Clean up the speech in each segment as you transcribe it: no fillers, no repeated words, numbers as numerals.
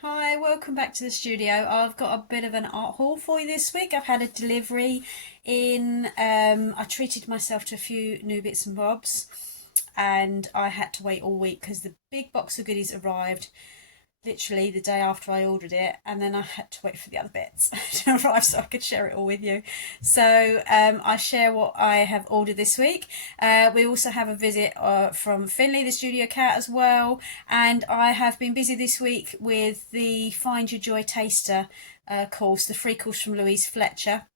Hi, welcome back to the studio. I've got a bit of an art haul for you this week. I've had a delivery in. I treated myself to a few new bits and bobs, and I had to wait all week because the big box of goodies arrived literally the day after I ordered it, and then I had to wait for the other bits to arrive so I could share it all with you. So I share what I have ordered this week. We also have a visit from Finlay, the studio cat, as well, and I have been busy this week with the Find Your Joy Taster course, the free course from Louise Fletcher,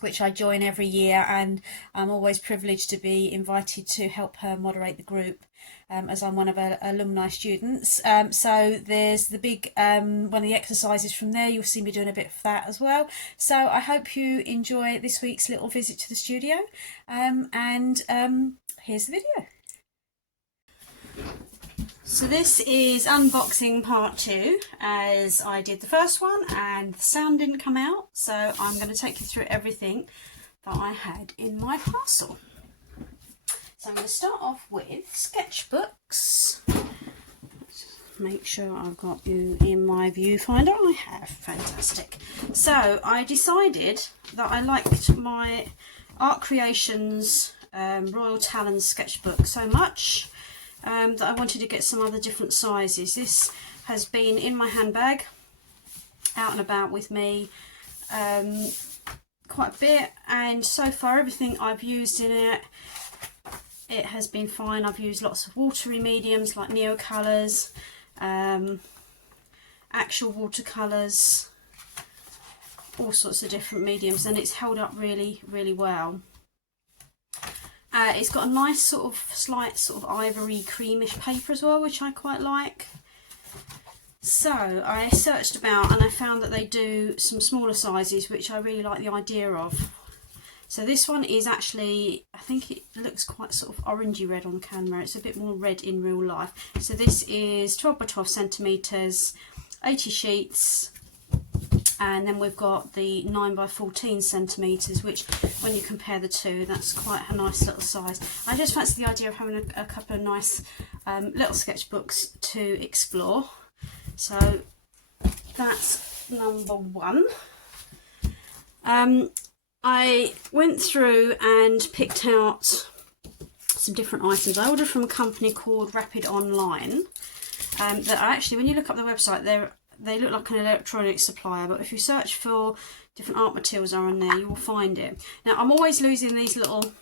which I join every year, and I'm always privileged to be invited to help her moderate the group, as I'm one of her alumni students. So there's the big one of the exercises from there. You'll see me doing a bit of that as well. So I hope you enjoy this week's little visit to the studio, and here's the video. So this is unboxing part 2, as I did the first one and the sound didn't come out, so I'm going to take you through everything that I had in my parcel. So I'm going to start off with sketchbooks. Make sure I've got you in my viewfinder. I have. Fantastic. So I decided that I liked my Art Creations Royal Talons sketchbook so much that I wanted to get some other different sizes. This has been in my handbag, out and about with me quite a bit, and so far everything I've used in it has been fine. I've used lots of watery mediums like Neocolours, actual watercolours, all sorts of different mediums, and it's held up really, really well. It's got a nice slight ivory creamish paper as well, which I quite like. So I searched about and I found that they do some smaller sizes, which I really like the idea of. So this one is actually, I think it looks quite orangey red on camera. It's a bit more red in real life. So this is 12 by 12 centimetres, 80 sheets. And then we've got the 9 by 14 centimetres, which when you compare the two, that's quite a nice little size. I just fancy the idea of having a couple of nice little sketchbooks to explore. So that's number one. I went through and picked out some different items. I ordered from a company called Rapid Online. That are actually, when you look up the website, they look like an electronics supplier, but if you search for different art materials are on there, you will find it. Now, I'm always losing these little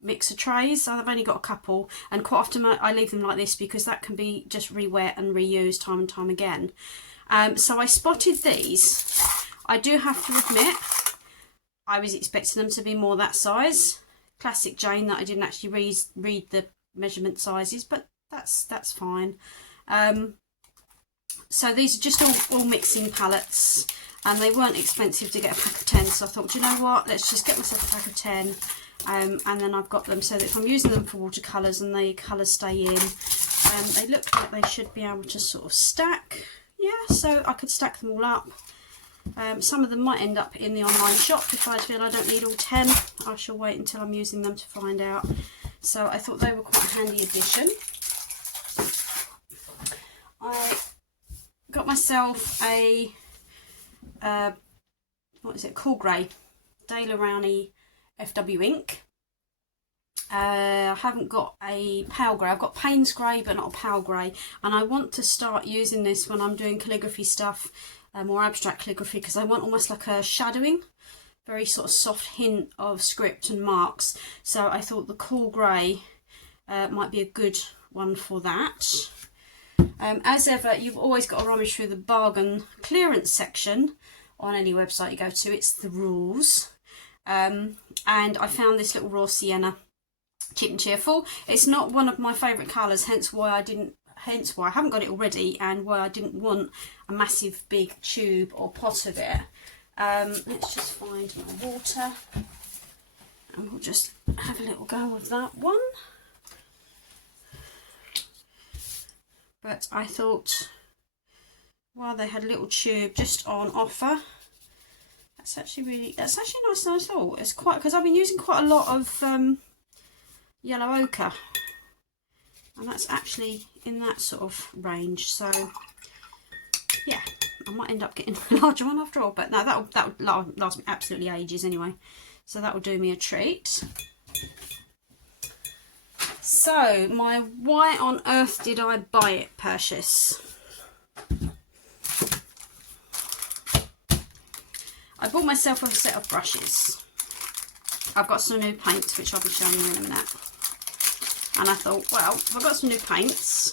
mixer trays, so I've only got a couple, and quite often I leave them like this because that can be just re-wet and reused time and time again. So I spotted these. I do have to admit, I was expecting them to be more that size. Classic Jane, that I didn't actually read the measurement sizes, but that's fine. So these are just all mixing palettes, and they weren't expensive to get a pack of 10, so I thought, you know what, let's just get myself a pack of 10, and then I've got them so that if I'm using them for watercolours and the colours stay in, they look like they should be able to stack. Yeah, so I could stack them all up. Some of them might end up in the online shop if I feel I don't need all 10. I shall wait until I'm using them to find out. So I thought they were quite a handy addition. I got myself a Cool Grey Daler Rowney FW ink. I haven't got a pale grey. I've got Payne's grey but not a pale grey, and I want to start using this when I'm doing calligraphy stuff, more abstract calligraphy, because I want almost like a shadowing, very soft hint of script and marks. So I thought the Cool Grey might be a good one for that. As ever, you've always got to rummage through the bargain clearance section on any website you go to. It's the rules. And I found this little raw sienna, cheap and cheerful. It's not one of my favourite colours, hence why I haven't got it already, and why I didn't want a massive big tube or pot of it. Let's just find my water, and we'll just have a little go of that one. But I thought, well, they had a little tube just on offer. That's actually nice. I thought it's quite, because I've been using quite a lot of yellow ochre, and that's actually in that range. So yeah, I might end up getting a larger one after all, but no, that would last me absolutely ages anyway. So that will do me a treat. So, my why on earth did I buy it purchase? I bought myself a set of brushes. I've got some new paints, which I'll be showing you in a minute. And I thought, well, if I've got some new paints,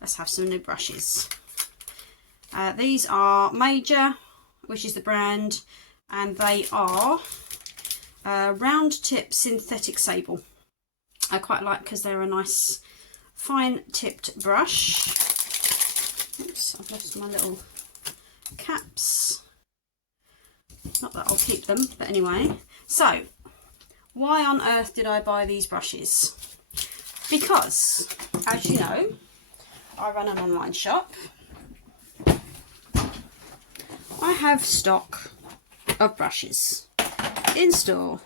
let's have some new brushes. These are Major, which is the brand, and they are round tip synthetic sable. I quite like because they're a nice fine tipped brush. Oops, I've left my little caps. Not that I'll keep them, but anyway. So, why on earth did I buy these brushes? Because, as you know, I run an online shop. I have stock of brushes in store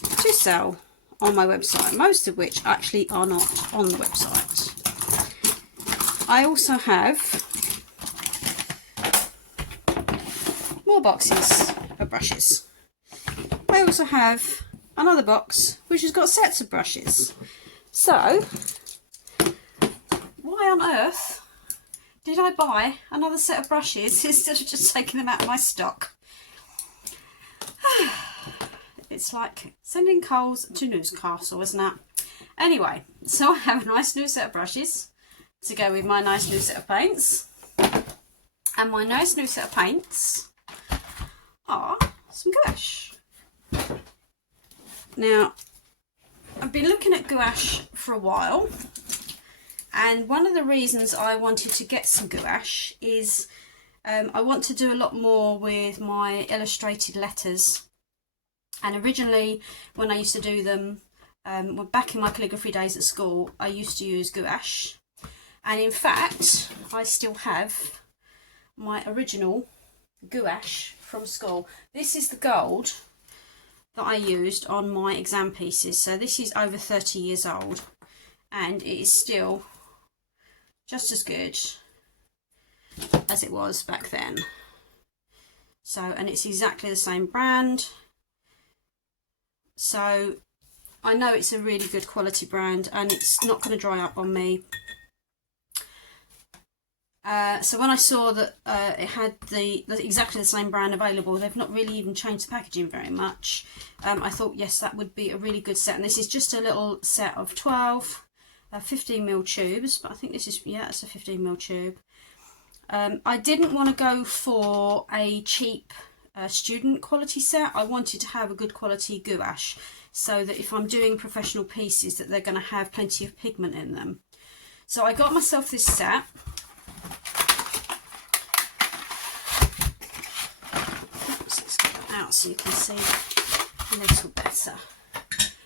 to sell on my website, most of which actually are not on the website. I also have more boxes of brushes. I also have another box which has got sets of brushes. So, why on earth did I buy another set of brushes instead of just taking them out of my stock? It's like sending coals to Newcastle, isn't it? Anyway, so I have a nice new set of brushes to go with my nice new set of paints. And my nice new set of paints are some gouache. Now, I've been looking at gouache for a while, and one of the reasons I wanted to get some gouache is I want to do a lot more with my illustrated letters. And originally, when I used to do them, back in my calligraphy days at school, I used to use gouache. And in fact, I still have my original gouache from school. This is the gold that I used on my exam pieces. So this is over 30 years old, and it is still just as good as it was back then. So, and it's exactly the same brand. So I know it's a really good quality brand, and it's not going to dry up on me. So when I saw that it had exactly the same brand available, they've not really even changed the packaging very much. I thought, yes, that would be a really good set. And this is just a little set of 12 15mm tubes, but I think this is, yeah, it's a 15mm tube. I didn't want to go for a cheap student quality set. I wanted to have a good quality gouache, so that if I'm doing professional pieces, that they're going to have plenty of pigment in them. So I got myself this set. Oops, let's get that out so you can see a little better.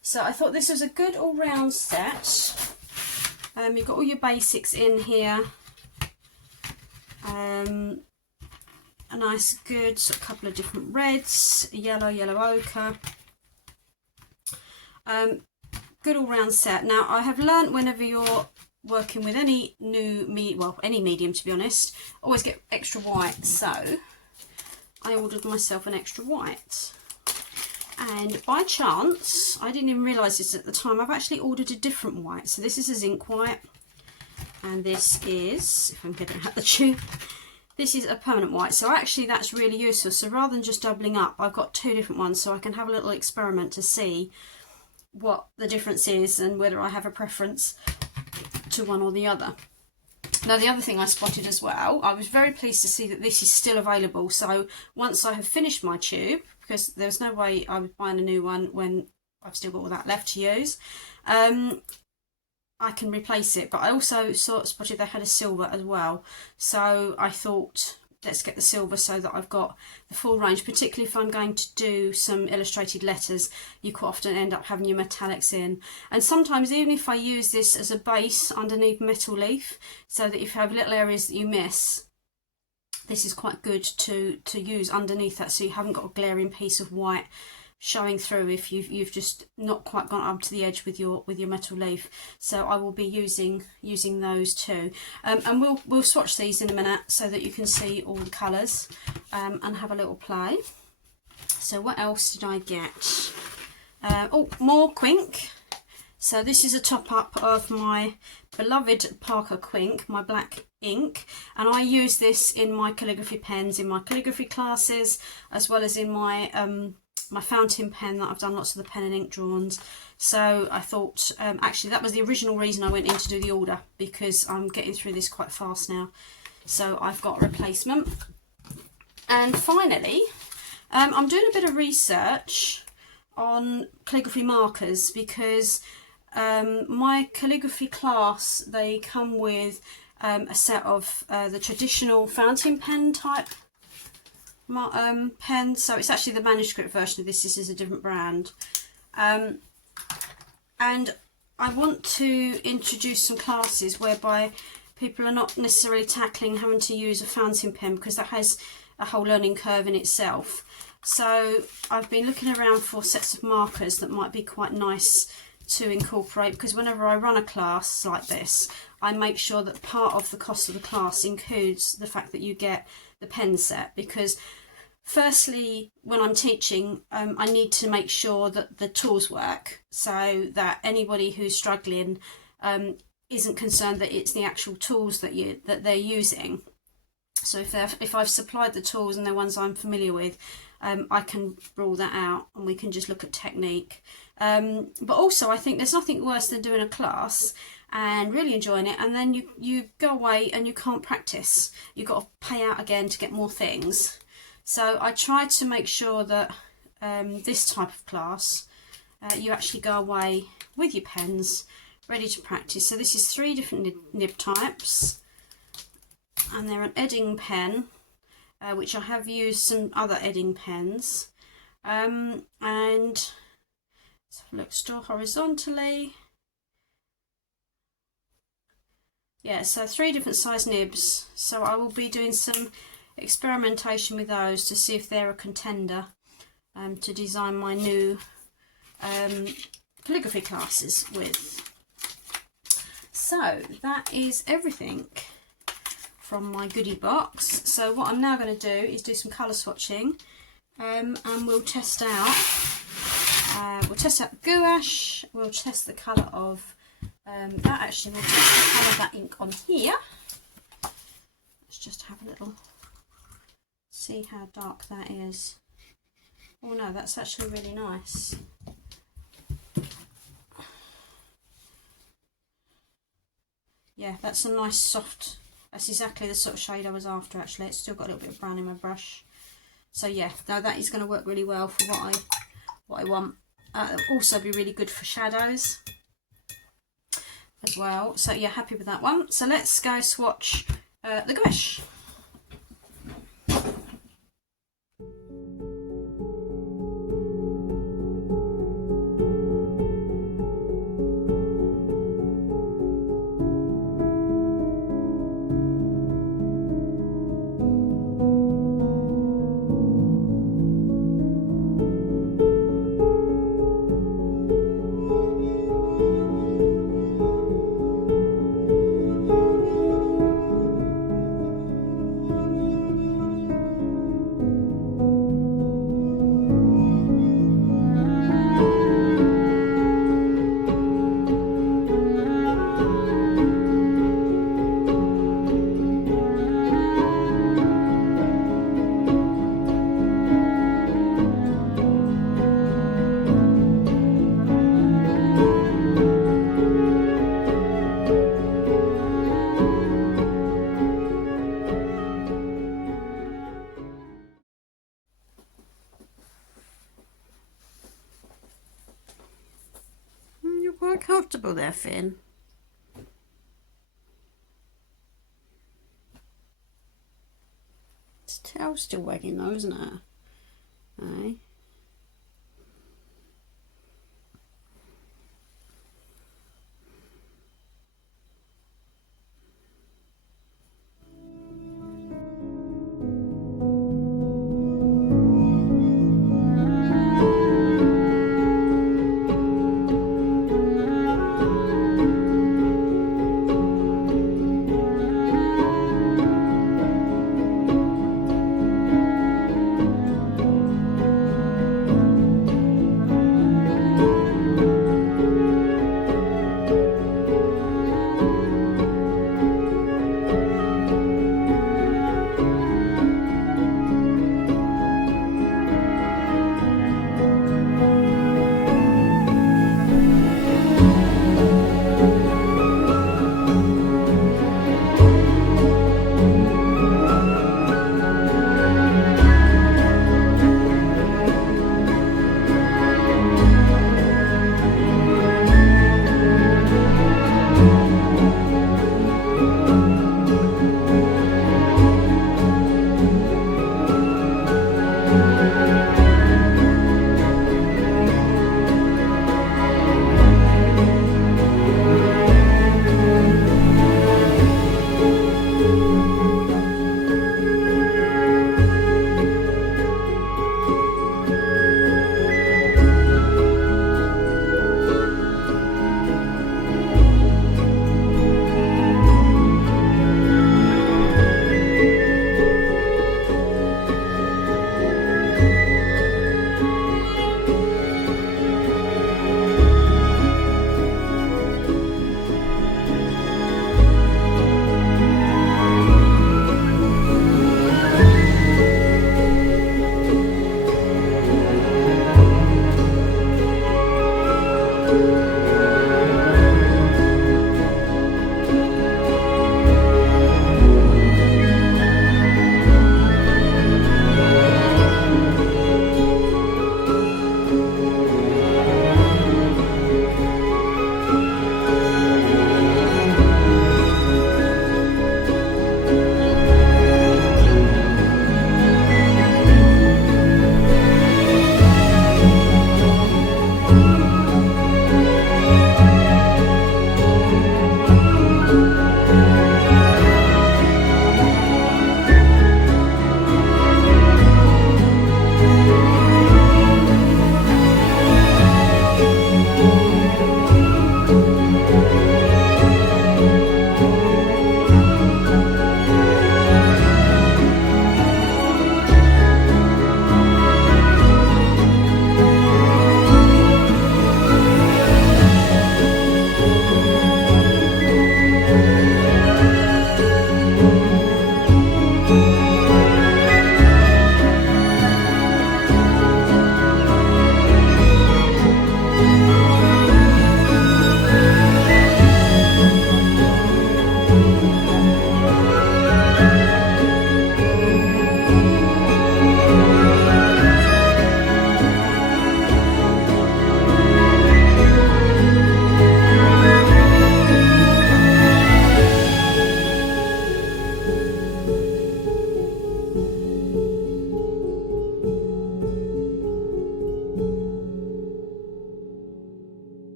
So I thought this was a good all-round set. You've got all your basics in here. A nice good sort of couple of different reds, yellow ochre. Good all-round set. Now, I have learnt whenever you're working with any new any medium, to be honest, always get extra white. So I ordered myself an extra white, and by chance, I didn't even realise this at the time, I've actually ordered a different white. So this is a zinc white, and this is, if I'm getting out the tube, this is a permanent white. So actually that's really useful. So rather than just doubling up, I've got two different ones, so I can have a little experiment to see what the difference is and whether I have a preference to one or the other. Now, the other thing I spotted as well, I was very pleased to see that this is still available. So once I have finished my tube, because there's no way I would buy a new one when I've still got all that left to use, I can replace it. But I also spotted they had a silver as well. So I thought, let's get the silver so that I've got the full range, particularly if I'm going to do some illustrated letters. You quite often end up having your metallics in. And sometimes, even if I use this as a base underneath metal leaf, so that if you have little areas that you miss, this is quite good to use underneath that, so you haven't got a glaring piece of white showing through if you've just not quite gone up to the edge with your metal leaf. So I will be using those too, and we'll swatch these in a minute so that you can see all the colours and have a little play. So what else did I get? Oh, more Quink. So this is a top up of my beloved Parker Quink, my black ink, and I use this in my calligraphy pens, in my calligraphy classes, as well as in my my fountain pen that I've done lots of the pen and ink drawings. So I thought, actually that was the original reason I went in to do the order, because I'm getting through this quite fast now. So I've got a replacement. And finally, I'm doing a bit of research on calligraphy markers, because my calligraphy class, they come with a set of the traditional fountain pen type pen. So it's actually the manuscript version of this. This is a different brand, and I want to introduce some classes whereby people are not necessarily tackling having to use a fountain pen, because that has a whole learning curve in itself. So I've been looking around for sets of markers that might be quite nice to incorporate, because whenever I run a class like this, I make sure that part of the cost of the class includes the fact that you get the pen set, because firstly, when I'm teaching, I need to make sure that the tools work, so that anybody who's struggling isn't concerned that it's the actual tools that they're using. So if I've supplied the tools and they're ones I'm familiar with, I can rule that out and we can just look at technique. But also I think there's nothing worse than doing a class and really enjoying it, and then you go away and you can't practice. You've got to pay out again to get more things. So I try to make sure that this type of class, you actually go away with your pens ready to practice. So this is 3 different nib types, and they're an Edding pen, which I have used some other Edding pens, and look, store horizontally. Yeah, so 3 different size nibs. So I will be doing some experimentation with those to see if they're a contender to design my new calligraphy classes with. So that is everything from my goodie box. So what I'm now going to do is do some colour swatching, and we'll test out the gouache, we'll test the colour of that. Actually, we'll test the colour of that ink on here. Let's just have a little, see how dark that is. Oh no, that's actually really nice. Yeah, that's a nice soft, that's exactly the sort of shade I was after actually. It's still got a little bit of brown in my brush. So yeah, no, that is going to work really well for what I want. It'll also be really good for shadows as well. So yeah, happy with that one. So let's go swatch the gouache. You're quite comfortable there, Finn. Its tail's still wagging though, isn't it? Aye.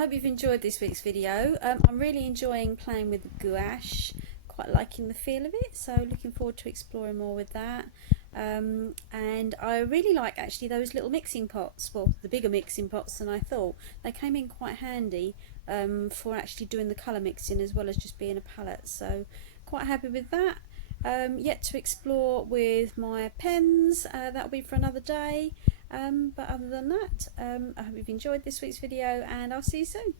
hope you've enjoyed this week's video. I'm really enjoying playing with the gouache, quite liking the feel of it, so looking forward to exploring more with that. And I really like actually those little mixing pots, well, the bigger mixing pots than I thought. They came in quite handy for actually doing the colour mixing as well as just being a palette, so quite happy with that. Yet to explore with my pens, that'll be for another day. But other than that, I hope you've enjoyed this week's video, and I'll see you soon.